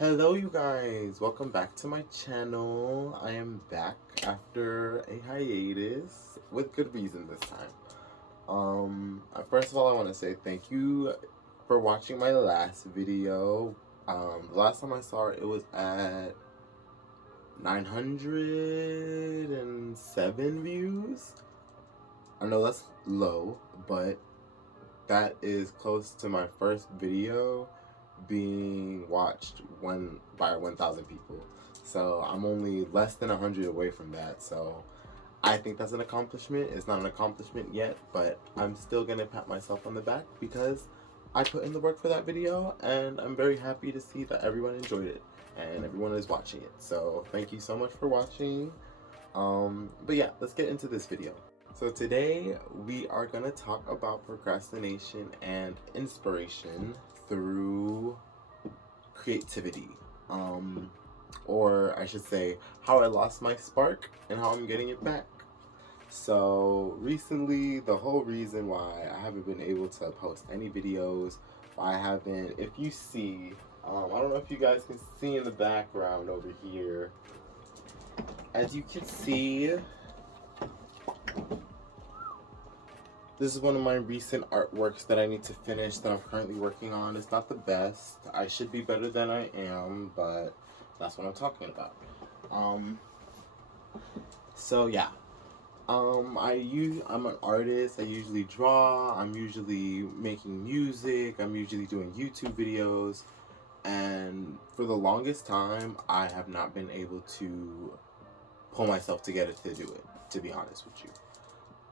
Hello you guys, welcome back to my channel. I am back after a hiatus with good reason this time. First of all, I want to say thank you for watching my last video. The last time I saw it was at 907 views. I know that's low, but that is close to my first video being watched by 1,000 people. So I'm only less than 100 away from that. So I think that's an accomplishment. It's not an accomplishment yet, but I'm still gonna pat myself on the back because I put in the work for that video, and I'm very happy to see that everyone enjoyed it and everyone is watching it. So thank you so much for watching. But yeah, let's get into this video. So today we are gonna talk about procrastination and inspiration through creativity. Or I should say how I lost my spark and how I'm getting it back. So recently, the whole reason why I haven't been able to post any videos, why I haven't, if you see, I don't know if you guys can see in the background over here. As you can see, this is one of my recent artworks that I need to finish that I'm currently working on. It's not the best. I should be better than I am, but that's what I'm talking about. So yeah. I'm an artist. I usually draw. I'm usually making music. I'm usually doing YouTube videos. And for the longest time, I have not been able to pull myself together to do it, to be honest with you.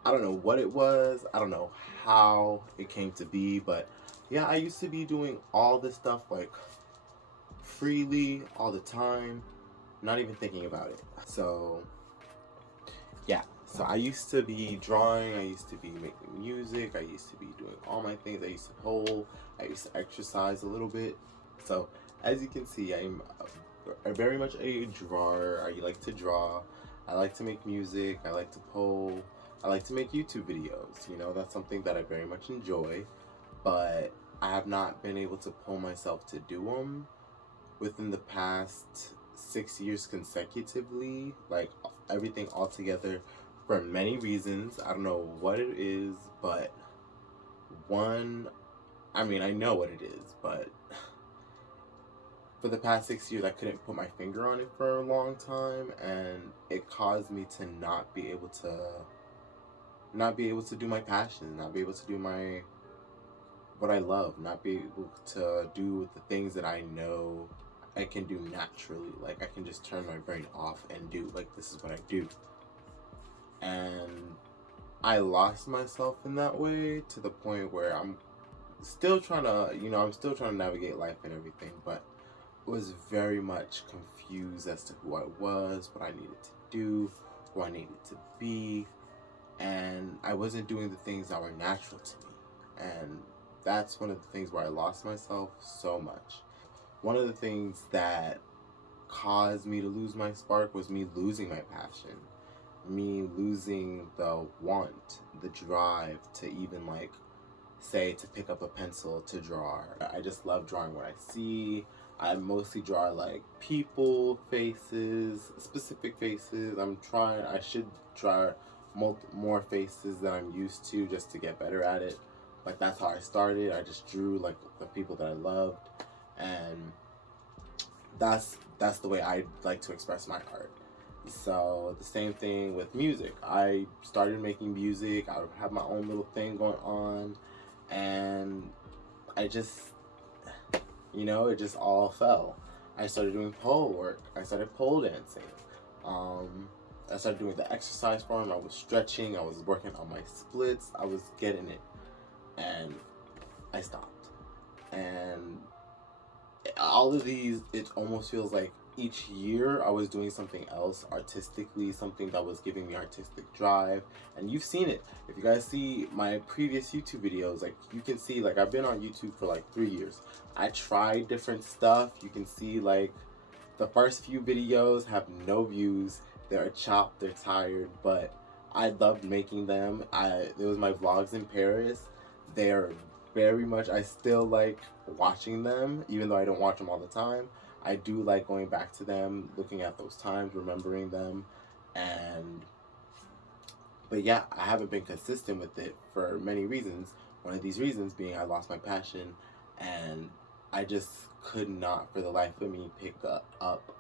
I don't know what it was. I don't know how it came to be, but yeah, I used to be doing all this stuff like freely all the time, not even thinking about it. So yeah, so I used to be drawing, I used to be making music, I used to be doing all my things. I used to pole, I used to exercise a little bit. So as you can see, I'm very much a drawer. I like to draw, I like to make music, I like to pole, I like to make YouTube videos. You know, that's something that I very much enjoy, but I have not been able to pull myself to do them within the past 6 years consecutively, like everything all together, for many reasons. I don't know what it is, but I know what it is, but for the past 6 years I couldn't put my finger on it for a long time, and it caused me to not be able to do my passion, not be able to do what I love, not be able to do the things that I know I can do naturally. Like I can just turn my brain off and do, like, this is what I do. And I lost myself in that way to the point where I'm still trying to navigate life and everything, but was very much confused as to who I was, what I needed to do, who I needed to be, and I wasn't doing the things that were natural to me. And that's one of the things where I lost myself so much. One of the things that caused me to lose my spark was me losing my passion, me losing the want, the drive to even, like, say, to pick up a pencil to draw. I just love drawing what I see. I mostly draw like people, faces, specific faces. I should draw more faces than I'm used to just to get better at it. Like that's how I started. I just drew like the people that I loved, and that's the way I like to express my art. So the same thing with music. I started making music. I have my own little thing going on, and I just, it just all fell. I started doing pole work. I started pole dancing. I started doing the exercise form. I was stretching. I was working on my splits. I was getting it, and I stopped. And all of these, it almost feels like each year I was doing something else artistically, something that was giving me artistic drive. And you've seen it. If you guys see my previous YouTube videos, like you can see, like I've been on YouTube for like 3 years. I tried different stuff. You can see like the first few videos have no views. They're chopped, they're tired, but I loved making them. It was my vlogs in Paris. They're very much, I still like watching them, even though I don't watch them all the time. I do like going back to them, looking at those times, remembering them, and but yeah, I haven't been consistent with it for many reasons. One of these reasons being I lost my passion, and I just could not for the life of me pick up.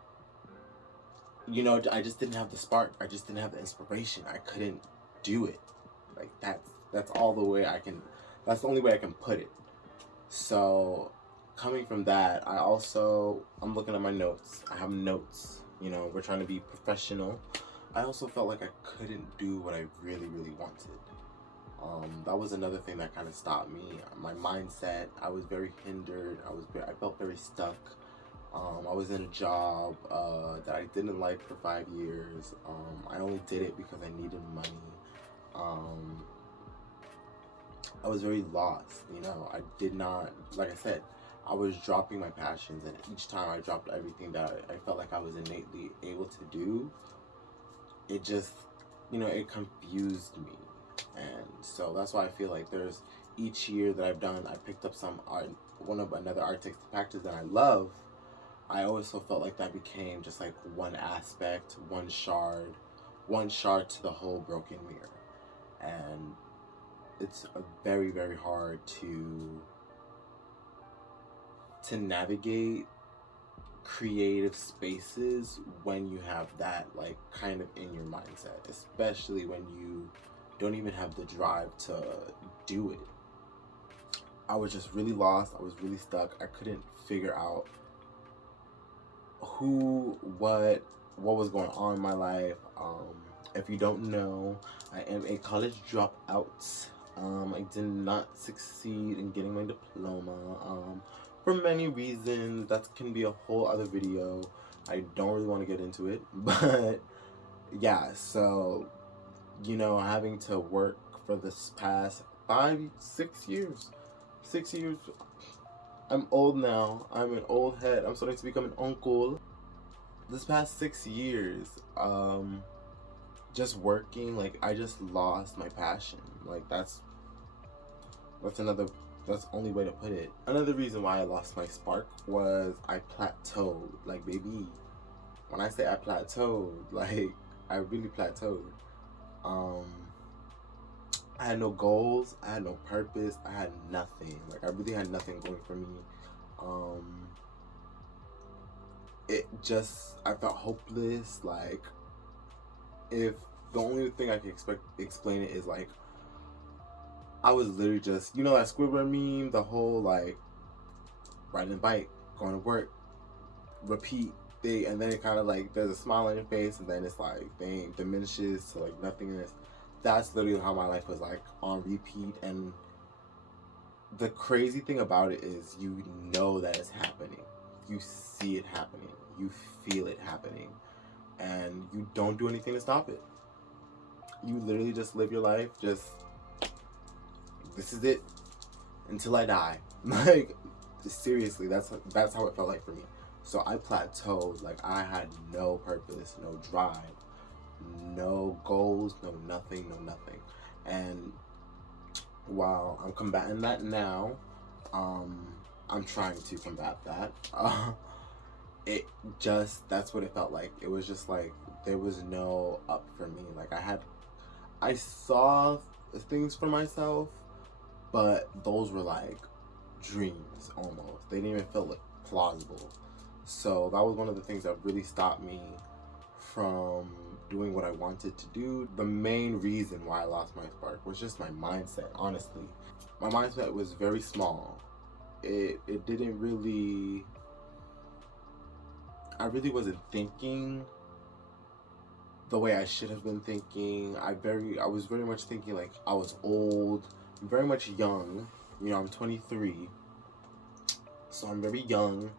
You know, I just didn't have the spark. I just didn't have the inspiration. I couldn't do it. Like that's all the way I can. That's the only way I can put it. So, coming from that, I'm looking at my notes. I have notes. You know, we're trying to be professional. I also felt like I couldn't do what I really, really wanted. That was another thing that kind of stopped me. My mindset. I was very hindered. I felt very stuck. I was in a job that I didn't like for 5 years. I only did it because I needed money. I was very lost, you know. I did not, like I said, I was dropping my passions, and each time I dropped everything that I felt like I was innately able to do, it just, you know, it confused me. And so that's why I feel like there's each year that I've done, I picked up some art, another artistic practice that I love. I also felt like that became just like one aspect, one shard to the whole broken mirror. And it's very, very hard to navigate creative spaces when you have that like kind of in your mindset, especially when you don't even have the drive to do it. I was just really lost. I was really stuck. I couldn't figure out what was going on in my life. If you don't know, I am a college dropout. I did not succeed in getting my diploma for many reasons. That can be a whole other video. I don't really want to get into it, but yeah. So, you know, having to work for this past 6 years, 6 years. I'm old now. I'm an old head. I'm starting to become an uncle. This past 6 years, just working, like I just lost my passion. Like another that's the only way to put it. Another reason why I lost my spark was I plateaued. Like baby, when I say I plateaued, like I really plateaued. Um I had no goals, I had no purpose, I had nothing. Like I really had nothing going for me. Um I felt hopeless. Like if the only thing I can explain it is like I was literally just, you know, that Squidward meme, the whole like riding a bike, going to work, repeat thing, and then it kind of like there's a smile on your face, and then it's like thing diminishes to like nothingness. That's literally how my life was, like on repeat. And the crazy thing about it is you know that it's happening, you see it happening, you feel it happening, and you don't do anything to stop it. You literally just live your life, just this is it until I die. Like seriously, that's how it felt like for me. So I plateaued. Like I had no purpose, no drive, no goals, no nothing. And while I'm combating that now, I'm trying to combat that. That's what it felt like. It was just like there was no up for me. Like I saw things for myself, but those were like dreams almost. They didn't even feel like plausible. So that was one of the things that really stopped me from doing what I wanted to do. The main reason why I lost my spark was just my mindset, honestly. My mindset was very small. It didn't really, I really wasn't thinking the way I should have been thinking. I was very much thinking like I was old. I'm very much young. You know, I'm 23. So I'm very young.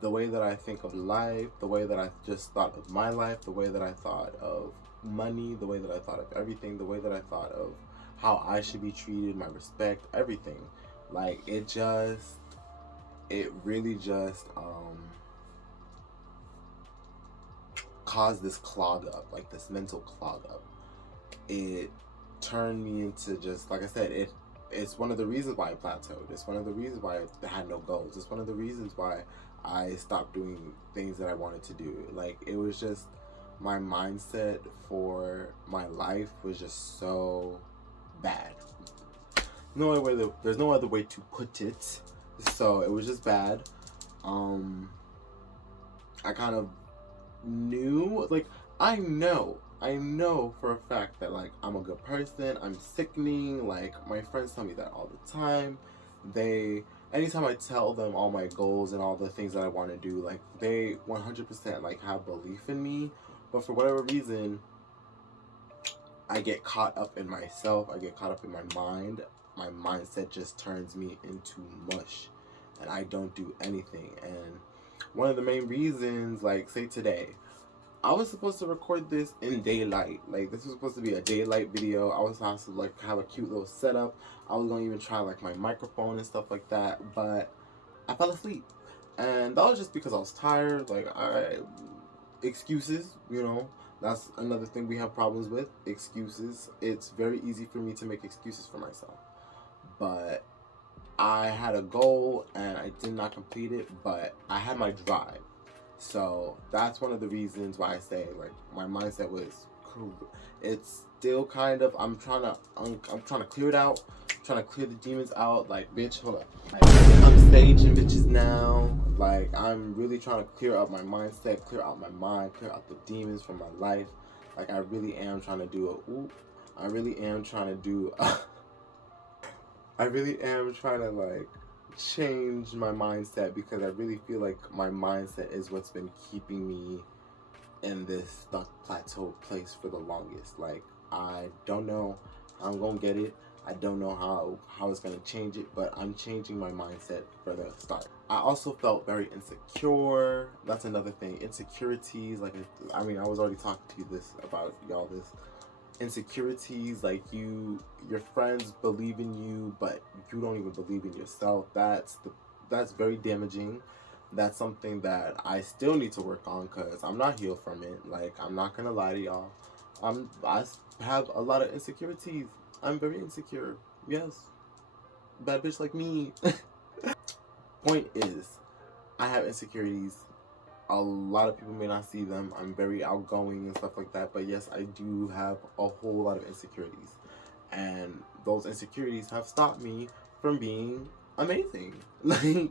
The way that I think of life, the way that I just thought of my life, the way that I thought of money, the way that I thought of everything, the way that I thought of how I should be treated, my respect, everything. Like it really just caused this clog up, like this mental clog up. It turned me into just, like I said, it's one of the reasons why I plateaued. It's one of the reasons why I had no goals. It's one of the reasons why I stopped doing things that I wanted to do. Like, it was just, my mindset for my life was just so bad. There's no other way to put it. So it was just bad. I kind of knew, like, I know for a fact that, like, I'm a good person. I'm sickening. Like, my friends tell me that all the time. Anytime I tell them all my goals and all the things that I want to do, like, they 100% like have belief in me. But for whatever reason, I get caught up in myself. I get caught up in my mind. My mindset just turns me into mush, and I don't do anything. And one of the main reasons, like, say today, I was supposed to record this in daylight. Like, this was supposed to be a daylight video. I was supposed to, like, have a cute little setup. I was going to even try, like, my microphone and stuff like that. But I fell asleep. And that was just because I was tired. Like, excuses, you know. That's another thing we have problems with. Excuses. It's very easy for me to make excuses for myself. But I had a goal and I did not complete it. But I had my drive. So that's one of the reasons why I say, like, my mindset was cool. It's still kind of, I'm trying to clear it out. I'm trying to clear the demons out. Like, bitch, hold up. I'm staging bitches now. Like, I'm really trying to clear up my mindset, clear out my mind, clear out the demons from my life. Like, I really am trying to do I really am trying to do I really am trying to, like, change my mindset, because I really feel like my mindset is what's been keeping me in this stuck plateau place for the longest. Like, I don't know how I'm gonna get it. I don't know how it's gonna change it, but I'm changing my mindset for the start. I also felt very insecure. That's another thing. Insecurities. Like, I mean, I was already talking to you about y'all this. Insecurities, like, your friends believe in you, but you don't even believe in yourself. That's very damaging. That's something that I still need to work on, because I'm not healed from it. Like, I'm not gonna lie to y'all. I have a lot of insecurities. I'm very insecure. Yes. Bad bitch like me. Point is, I have insecurities. A lot of people may not see them. I'm very outgoing and stuff like that, but yes, I do have a whole lot of insecurities, and those insecurities have stopped me from being amazing. Like,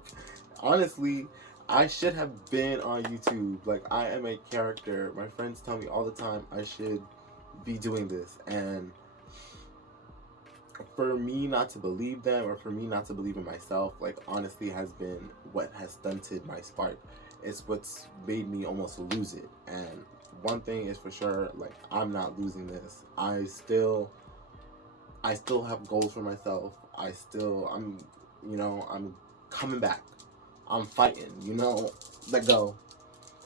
honestly, I should have been on YouTube. Like, I am a character. My friends tell me all the time I should be doing this, and for me not to believe them, or for me not to believe in myself, like, honestly, has been what has stunted my spark. It's what's made me almost lose it. And one thing is for sure, like, I'm not losing this. I still have goals for myself. I'm coming back. I'm fighting, let go.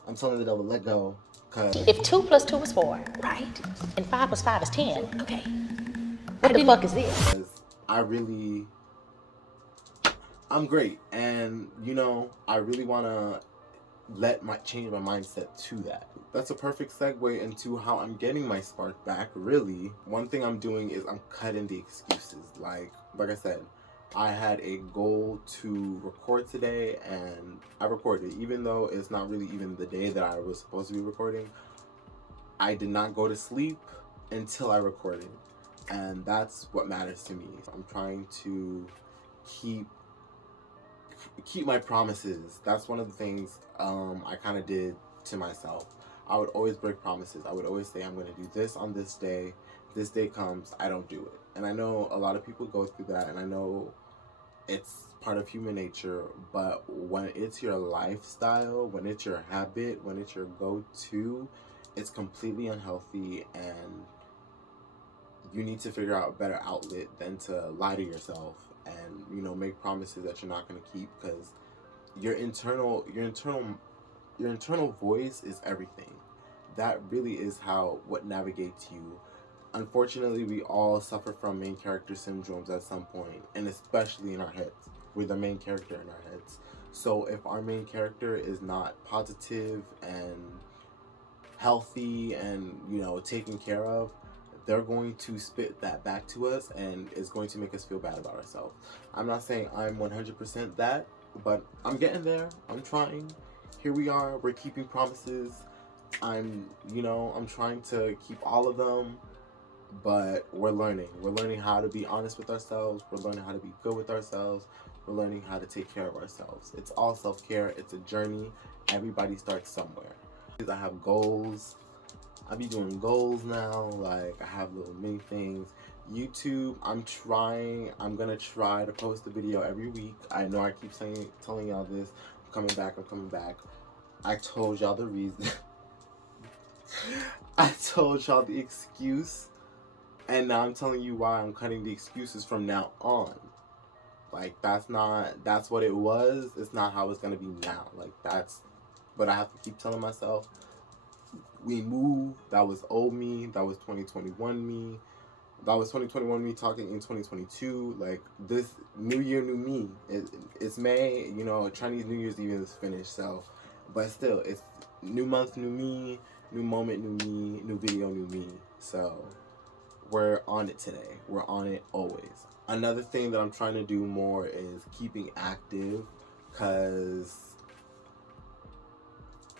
I'm telling the devil, let go. If 2 plus 2 is 4, right? And 5 plus 5 is 10, okay. What the fuck is this? I'm great, and I really want to change my mindset to that. That's a perfect segue into how I'm getting my spark back. Really, one thing I'm doing is I'm cutting the excuses. Like I said, I had a goal to record today, and I recorded, even though it's not really even the day that I was supposed to be recording. I did not go to sleep until I recorded, and that's what matters to me. I'm trying to keep my promises. That's one of the things I kind of did to myself. I would always break promises. I would always say, I'm going to do this on this day. This day comes, I don't do it. And I know a lot of people go through that, and I know it's part of human nature, but when it's your lifestyle, when it's your habit, when it's your go-to, it's completely unhealthy, and you need to figure out a better outlet than to lie to yourself and make promises that you're not going to keep, because your internal voice is everything. That really is what navigates you. Unfortunately, we all suffer from main character syndromes at some point, and especially in our heads. We're the main character in our heads. So if our main character is not positive and healthy and taken care of, they're going to spit that back to us, and it's going to make us feel bad about ourselves. I'm not saying I'm 100% that, But I'm getting there. I'm trying. Here we are. We're keeping promises. I'm trying to keep all of them, but we're learning. We're learning how to be honest with ourselves. We're learning how to be good with ourselves. We're learning how to take care of ourselves. It's all self-care. It's a journey. Everybody starts somewhere. I have goals. I be doing goals now. Like, I have little mini things. YouTube, I'm gonna try to post a video every week. I know I keep telling y'all this. I'm coming back. I told y'all the reason. I told y'all the excuse, and now I'm telling you why I'm cutting the excuses from now on. Like, that's what it was. It's not how it's gonna be now. Like, that's what I have to keep telling myself. We move. That was old me. That was 2021 me. That was 2021 me talking in 2022. Like, this new year, new me. It's May. Chinese New Year's Eve is finished. So, but still, it's new month, new me. New moment, new me. New video, new me. So, we're on it today. We're on it always. Another thing that I'm trying to do more is keeping active, because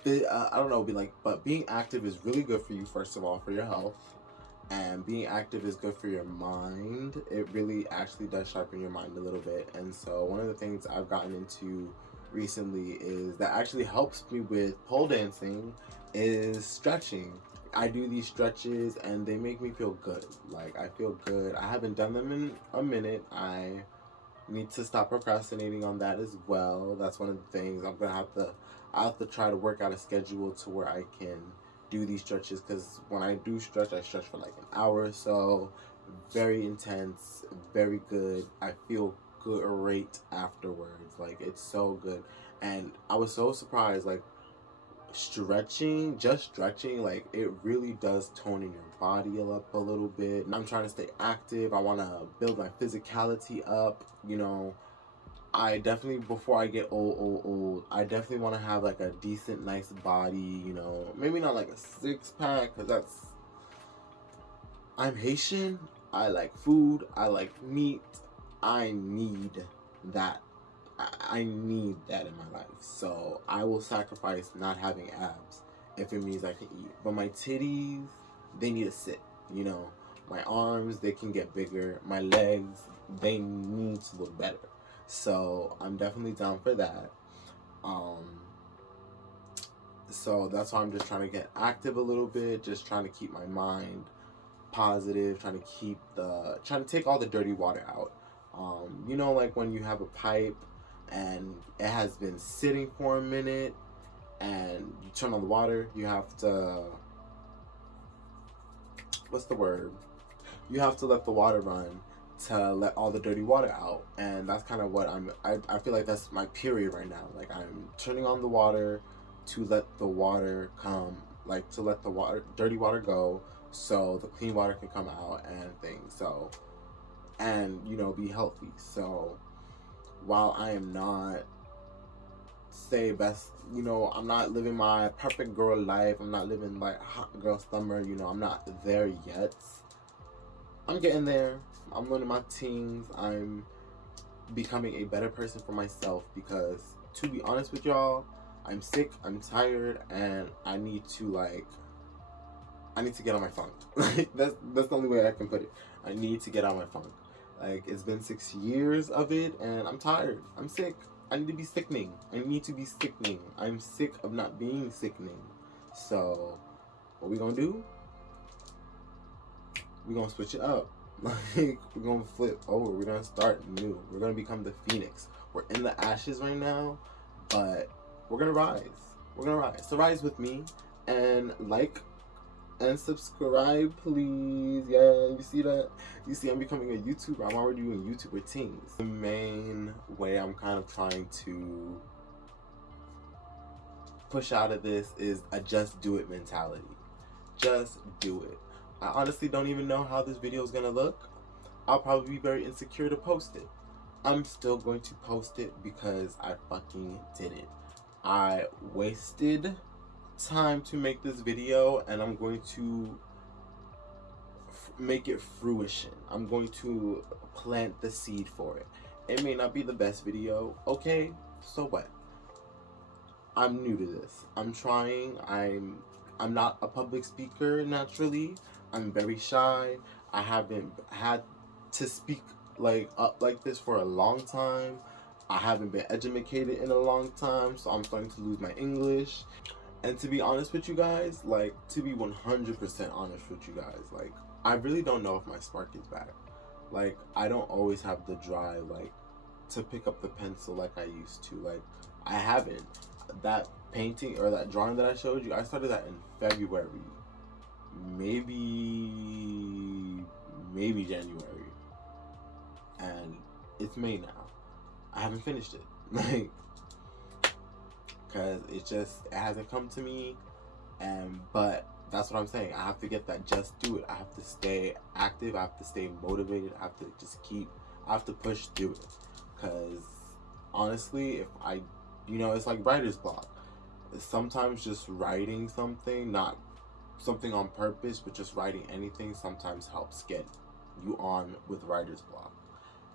I don't know, but being active is really good for you, first of all, for your health. And being active is good for your mind. It really actually does sharpen your mind a little bit. And so one of the things I've gotten into recently is that actually helps me with pole dancing is stretching. I do these stretches and they make me feel good. Like, I feel good. I haven't done them in a minute. I need to stop procrastinating on that as well. That's one of the things I have to try to work out a schedule to where I can do these stretches, because when I do stretch, I stretch for like an hour or so. Very intense, very good. I feel great afterwards. Like, it's so good. And I was so surprised, like, just stretching, like, it really does tone in your body up a little bit. And I'm trying to stay active. I want to build my physicality up. I definitely, before I get old, I definitely want to have like a decent, nice body. Maybe not like a 6-pack, because I'm Haitian. I like food. I like meat. I need that. I need that in my life. So I will sacrifice not having abs if it means I can eat. But my titties, they need to sit. My arms, they can get bigger. My legs, they need to look better. So I'm definitely down for that. So that's why I'm just trying to get active a little bit, just trying to keep my mind positive, trying to take all the dirty water out. Like when you have a pipe and it has been sitting for a minute and you turn on the water, you have to, what's the word? You have to let the water run to let all the dirty water out. And that's kind of what I feel like that's my period right now. Like, I'm turning on the water to let the water come, like to let the dirty water go, so the clean water can come out and things. So, and be healthy. So while I am not I'm not living my perfect girl life, I'm not living like hot girl summer, I'm not there yet. I'm getting there. I'm learning my things. I'm becoming a better person for myself, because, to be honest with y'all, I'm sick, I'm tired, and I need to get on my funk. Like, that's the only way I can put it. I need to get on my funk. Like, it's been 6 years of it, and I'm tired. I'm sick. I need to be sickening. I need to be sickening. I'm sick of not being sickening. So, what we gonna do? We gonna switch it up. Like, we're gonna flip over. We're gonna start new. We're gonna become the phoenix. We're in the ashes right now, but we're gonna rise. We're gonna rise. So rise with me, and like and subscribe, please. Yeah, you see that? You see, I'm becoming a YouTuber. I'm already doing YouTuber things. The main way I'm kind of trying to push out of this is a just do it mentality. Just do it. I honestly don't even know how this video is gonna look. I'll probably be very insecure to post it. I'm still going to post it because I fucking did it. I wasted time to make this video, and I'm going to make it fruition. I'm going to plant the seed for it. It may not be the best video, okay? So what? I'm new to this. I'm trying. I'm not a public speaker naturally. I'm very shy. I haven't had to speak like up like this for a long time. I haven't been educated in a long time, so I'm starting to lose my English. And to be honest with you guys, like to be 100% honest with you guys, like I really don't know if my spark is back. Like I don't always have the drive like to pick up the pencil like I used to. Like I haven't. That painting or that drawing that I showed you, I started that in February, maybe January, and it's May now. I haven't finished it, like, cause it hasn't come to me, and but that's what I'm saying. I have to get that just do it. I have to stay active. I have to stay motivated. I have to just keep. I have to push through it, cause honestly, if I, it's like writer's block. Sometimes just writing something, not something on purpose, but just writing anything sometimes helps get you on with writer's block.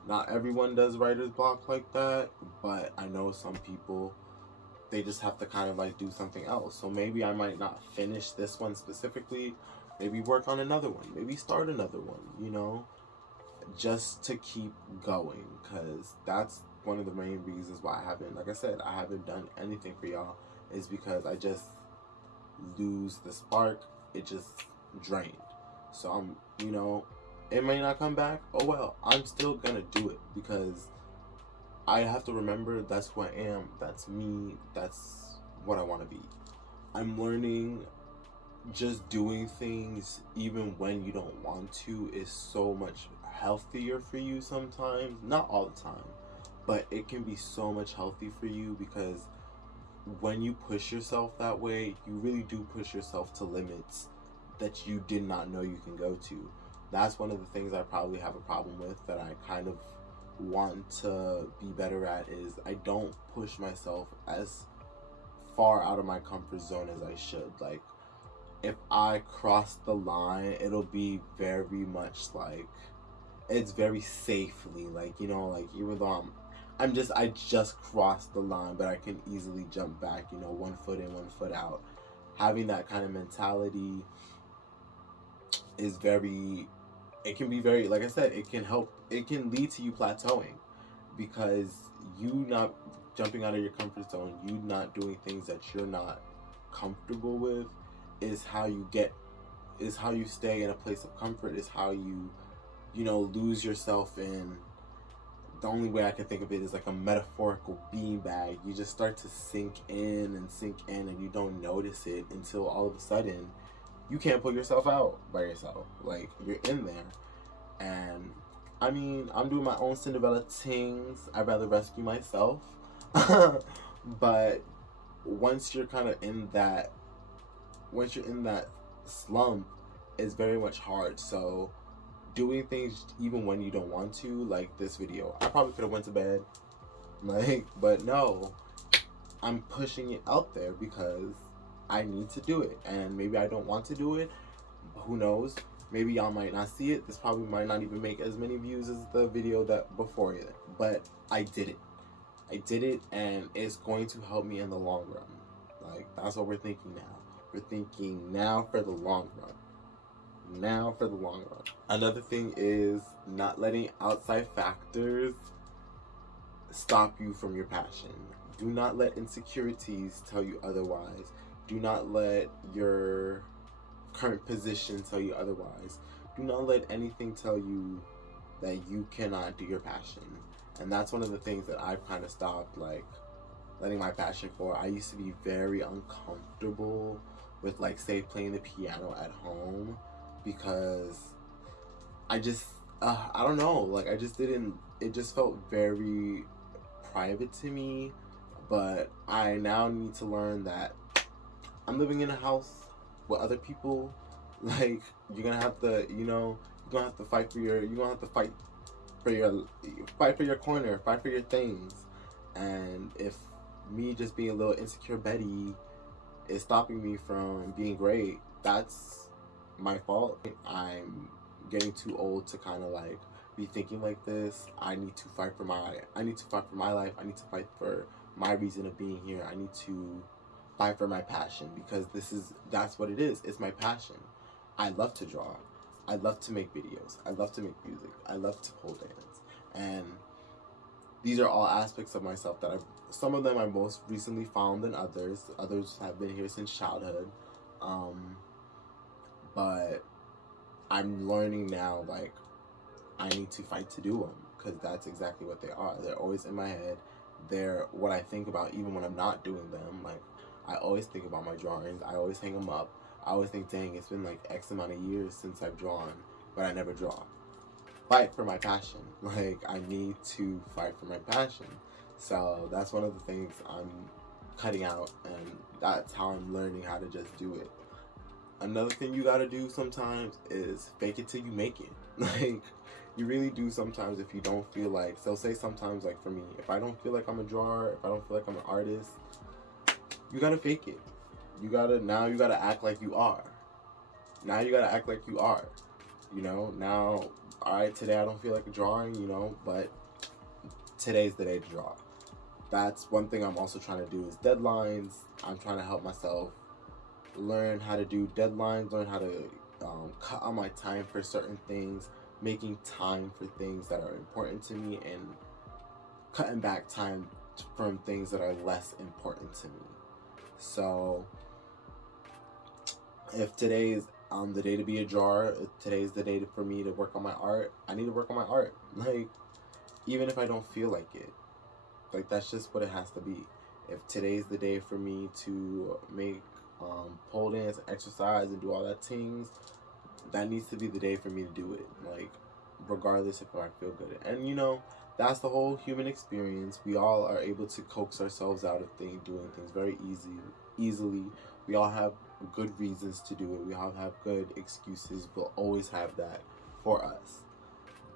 Not everyone does writer's block like that, but I know some people, they just have to kind of like do something else. So maybe I might not finish this one specifically, maybe work on another one, maybe start another one, just to keep going, because that's one of the main reasons why I haven't, like I said, I haven't done anything for y'all, is because I just lose the spark. It just drained. So it may not come back. Oh well, I'm still gonna do it because I have to remember that's who I am. That's me. That's what I want to be. I'm learning just doing things even when you don't want to is so much healthier for you sometimes. Not all the time, but it can be so much healthy for you because when you push yourself that way, you really do push yourself to limits that you did not know you can go to. That's one of the things I probably have a problem with, that I kind of want to be better at, is I don't push myself as far out of my comfort zone as I should. Like if I cross the line, it'll be very much like it's very safely, like like even though I just crossed the line, but I can easily jump back, 1 foot in, 1 foot out. Having that kind of mentality is very, it can be very, like I said, it can lead to you plateauing, because you not jumping out of your comfort zone, you not doing things that you're not comfortable with, is how you stay in a place of comfort, is how you lose yourself in. The only way I can think of it is like a metaphorical beanbag. You just start to sink in and sink in, and you don't notice it until all of a sudden you can't pull yourself out by yourself. Like you're in there. And I mean, I'm doing my own Cinderella things. I'd rather rescue myself. But once you're kind of in that, slump, it's very much hard. So doing things even when you don't want to, like this video, I probably could have went to bed, like, but no, I'm pushing it out there because I need to do it. And maybe I don't want to do it, who knows, maybe y'all might not see it. This probably might not even make as many views as the video that before it, but I did it, and it's going to help me in the long run. Like that's what we're thinking now. We're thinking now for the long run. Another thing is not letting outside factors stop you from your passion. Do not let insecurities tell you otherwise. Do not let your current position tell you otherwise. Do not let anything tell you that you cannot do your passion. And that's one of the things that I've kind of stopped, like, letting my passion for. I used to be very uncomfortable with, like, say, playing the piano at home, because I just, I don't know, like, I just didn't, it just felt very private to me. But I now need to learn that I'm living in a house with other people. Like, you're gonna have to, you're gonna have to fight for your corner, fight for your things. And if me just being a little insecure Betty is stopping me from being great, that's my fault. I'm getting too old to kind of be thinking like this. I need to fight for my life. I need to fight for my reason of being here. I need to fight for my passion, because that's what it is. It's my passion. I love to draw. I love to make videos. I love to make music. I love to pole dance. And these are all aspects of myself that some of them I most recently found than others. Others have been here since childhood. But I'm learning now, like, I need to fight to do them, because that's exactly what they are. They're always in my head. They're what I think about even when I'm not doing them. Like, I always think about my drawings. I always hang them up. I always think, dang, it's been like X amount of years since I've drawn, but I never draw. Fight for my passion. Like, I need to fight for my passion. So that's one of the things I'm cutting out, and that's how I'm learning how to just do it. Another thing you gotta do sometimes is fake it till you make it. Like, you really do sometimes if you don't feel like, so say sometimes, like for me, if I don't feel like I'm a drawer, if I don't feel like I'm an artist, you gotta fake it. Now you gotta act like you are. Now you gotta act like you are. You know, now, alright, today I don't feel like drawing, you know, but today's the day to draw. That's one thing I'm also trying to do is deadlines. I'm trying to help myself learn how to do deadlines, learn how to cut on my time for certain things, making time for things that are important to me, and cutting back time from things that are less important to me. So if today is the day to be a drawer, if today's the day for me to work on my art, I need to work on my art. Like, even if I don't feel like it. Like, that's just what it has to be. If today's the day for me to make pole dance, exercise, and do all that things, that needs to be the day for me to do it. Like, regardless if I feel good. And you know, that's the whole human experience. We all are able to coax ourselves out of doing things very easily. We all have good reasons to do it. We all have good excuses. We'll always have that for us.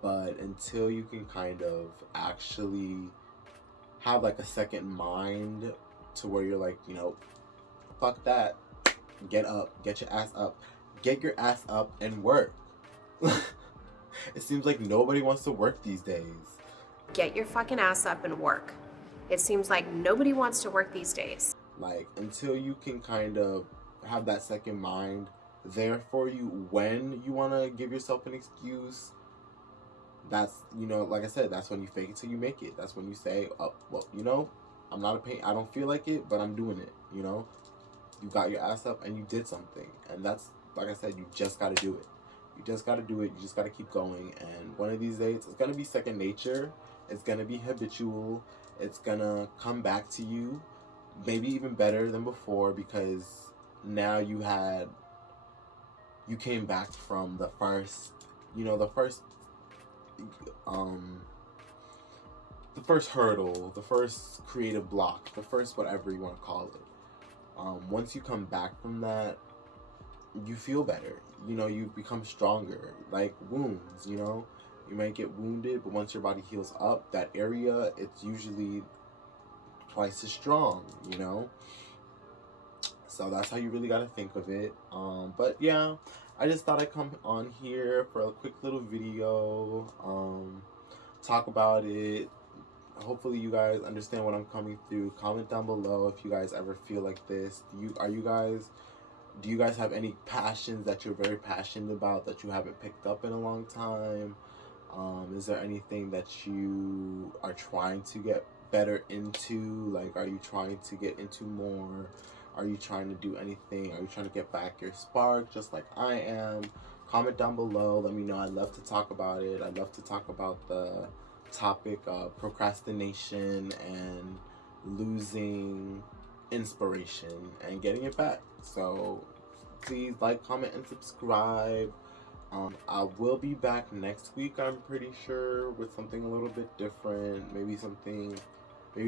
But until you can kind of actually have like a second mind to where you're like, you know, fuck that. Get up. Get your ass up. Get your ass up and work. It seems like nobody wants to work these days. Get your fucking ass up and work. It seems like nobody wants to work these days. Like, until you can kind of have that second mind there for you when you want to give yourself an excuse, that's, you know, like I said, that's when you fake it till you make it. That's when you say, oh, well, you know, I'm not a pain. I don't feel like it, but I'm doing it, you know? You got your ass up and you did something. And that's, like I said, you just got to do it. You just got to do it. You just got to keep going. And one of these days, it's going to be second nature. It's going to be habitual. It's going to come back to you. Maybe even better than before, because now you came back from the first, you know, the first hurdle, the first creative block, the first whatever you want to call it. Once you come back from that, you feel better. You know, you become stronger. Like wounds, you know, you might get wounded, but once your body heals up, that area, it's usually twice as strong, you know? So that's how you really got to think of it. But yeah, I just thought I'd come on here for a quick little video, talk about it. Hopefully you guys understand what I'm coming through. Comment down below if you guys ever feel like this. Do you guys have any passions that you're very passionate about that you haven't picked up in a long time? Is there anything that you are trying to get better into? Like, are you trying to get into more? Are you trying to do anything? Are you trying to get back your spark just like I am? Comment down below. Let me know. I'd love to talk about it. I'd love to talk about the topic of procrastination and losing inspiration and getting it back. So please like, comment, and subscribe. I will be back next week, I'm pretty sure, with something a little bit different. Maybe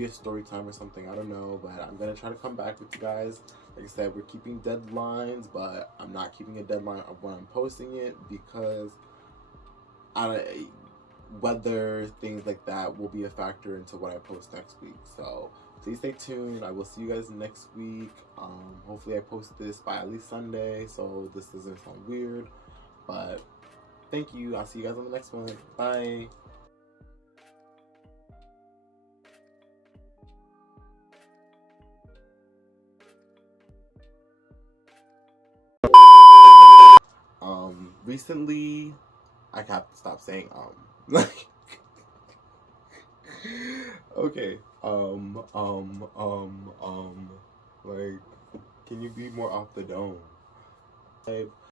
a story time or something, I don't know, but I'm gonna try to come back with you guys. Like I said, we're keeping deadlines, but I'm not keeping a deadline of when I'm posting it, because weather, things like that will be a factor into what I post next week. So please stay tuned. I will see you guys next week. Hopefully I post this by at least Sunday, so this doesn't sound weird. But thank you. I'll see you guys on the next one. Bye. Recently, I have to stop saying like okay, like, can you be more off the dome?